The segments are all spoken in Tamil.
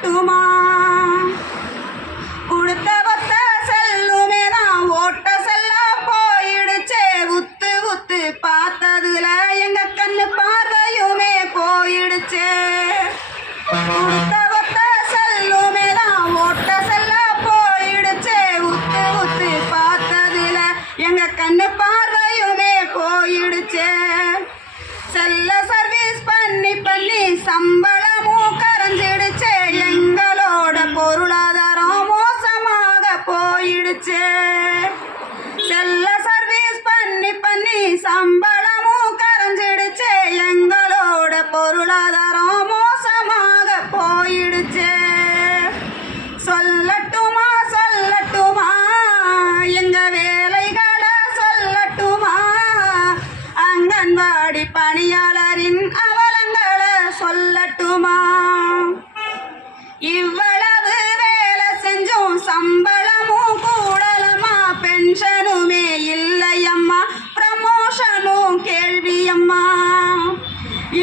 சொல்லட்டுமா? கொடுத்த ஒத்த செல்லுமே தான் ஓட்ட செல்ல போயிடுச்சே. உத்து உத்து பார்த்ததுல எங்க கண்ணு பார்வையுமே போயிடுச்சே. கொடுத்த ஒத்த செல்லுமே தான் ஓட்ட செல்ல போயிடுச்சே. உத்து உத்து பார்த்ததுல எங்க கண்ணு பார்வையுமே போயிடுச்சே. செல்ல சர்வீஸ் பண்ணி பண்ணி சம்பளமும் கரைஞ்சிடுச்சே. எங்களோட பொருளாதாரம் மோசமாக போயிடுச்சே. செல்ல சர்வீஸ் பண்ணி பண்ணி சம்பளமும் கரைஞ்சிடுச்சே. எங்களோட பொருளாதாரம் மோசமாக போயிடுச்சே. சொல்லட்டுமா சொல்லட்டுமா எங்க வேலைகளை சொல்லட்டுமா? அங்கன்வாடி பணியாளரின் அவலங்களை சொல்லட்டுமா? இவ்வளவு வேலை செஞ்சும் சம்பளமும் கூடலம்மா. பென்ஷனுமே இல்லையம்மா, ப்ரமோஷனும் கேள்வியம்மா.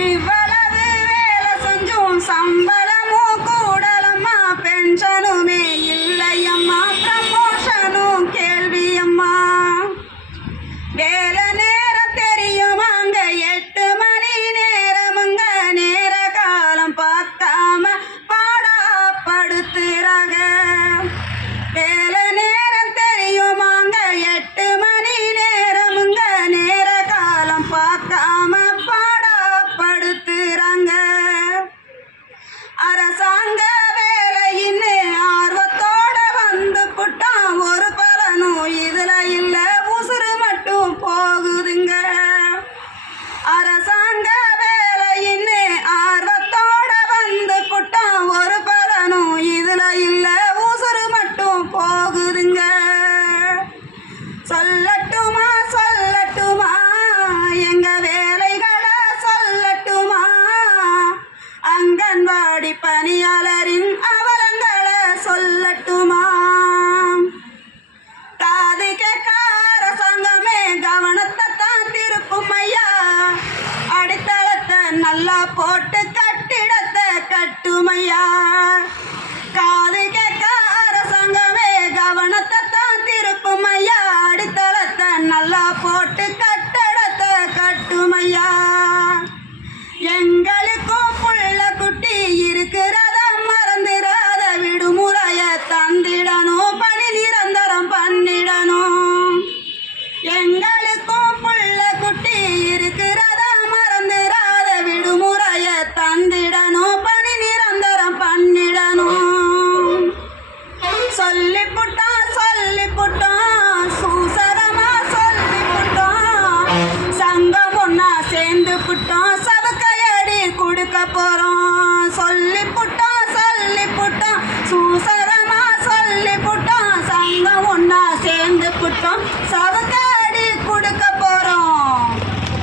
இவ்வளவு வேலை செஞ்சும் சம்பளமும் கூடலம்மா. பென்ஷனுமே இல்லையம்மா, ப்ரமோஷனும் கேள்வியம்மா. வேலை நேரம் தெரியுமாங்க 8 மணி நேரமுங்க. நேர காலம் பார்க்காம பாடப்படுத்துறாங்க. வேலை நேரம் தெரியுமாங்க 8 மணி நேரமுங்க. நேர காலம் பார்க்காம பாடப்படுத்துறாங்க. அரசாங்க வேலையின்னு ஆர்வத்தோட வந்து புட்டான். ஒரு பலனும் இதுல இல்ல, உசுறு மட்டும் போகுதுங்க. அரசாங்க வேலையின்னு ஆர்வத்தோட வந்து புட்டான். ஒரு பலனும் இதுல இல்ல, உசுறு மட்டும் போகுதுங்க. சொல்லட்டுமா சொல்லட்டுமா எங்க வேலைகளை சொல்லட்டுமா? அங்கன்வாடி பணியாளரின் அவலங்களை சொல்லட்டுமா? காது கேட்கார சங்கமே கவனத்தை தான் திருப்பும் ஐயா. அடித்தளத்தை நல்லா போட்டு கட்டிடத்தை கட்டுமையா.